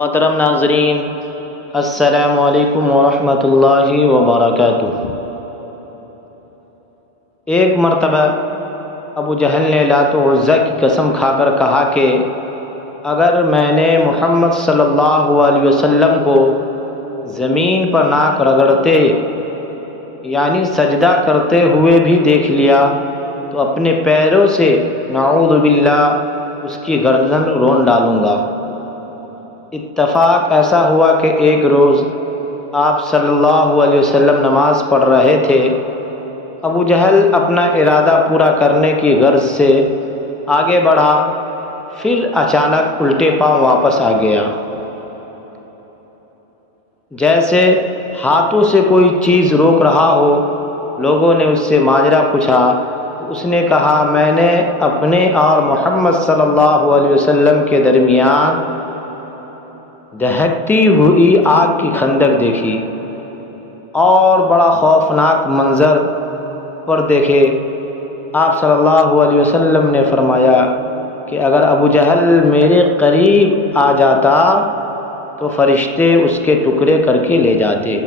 محترم ناظرین، السلام علیکم ورحمۃ اللہ وبرکاتہ۔ ایک مرتبہ ابو جہل نے لات و عزیٰ کی قسم کھا کر کہا کہ اگر میں نے محمد صلی اللہ علیہ وسلم کو زمین پر ناک رگڑتے یعنی سجدہ کرتے ہوئے بھی دیکھ لیا تو اپنے پیروں سے نعوذ باللہ اس کی گردن رون ڈالوں گا۔ اتفاق ایسا ہوا کہ ایک روز آپ صلی اللہ علیہ وسلم نماز پڑھ رہے تھے۔ ابو جہل اپنا ارادہ پورا کرنے کی غرض سے آگے بڑھا، پھر اچانک الٹے پاؤں واپس آ گیا۔ جیسے ہاتھوں سے کوئی چیز روک رہا ہو۔ لوگوں نے اس سے ماجرا پوچھا تو اس نے کہا، میں نے اپنے اور محمد صلی اللہ علیہ وسلم کے درمیان دہکتی ہوئی آگ کی خندق دیکھی اور بڑا خوفناک منظر پر دیکھے۔ آپ صلی اللہ علیہ وسلم نے فرمایا کہ اگر ابو جہل میرے قریب آ جاتا تو فرشتے اس کے ٹکڑے کر کے لے جاتے۔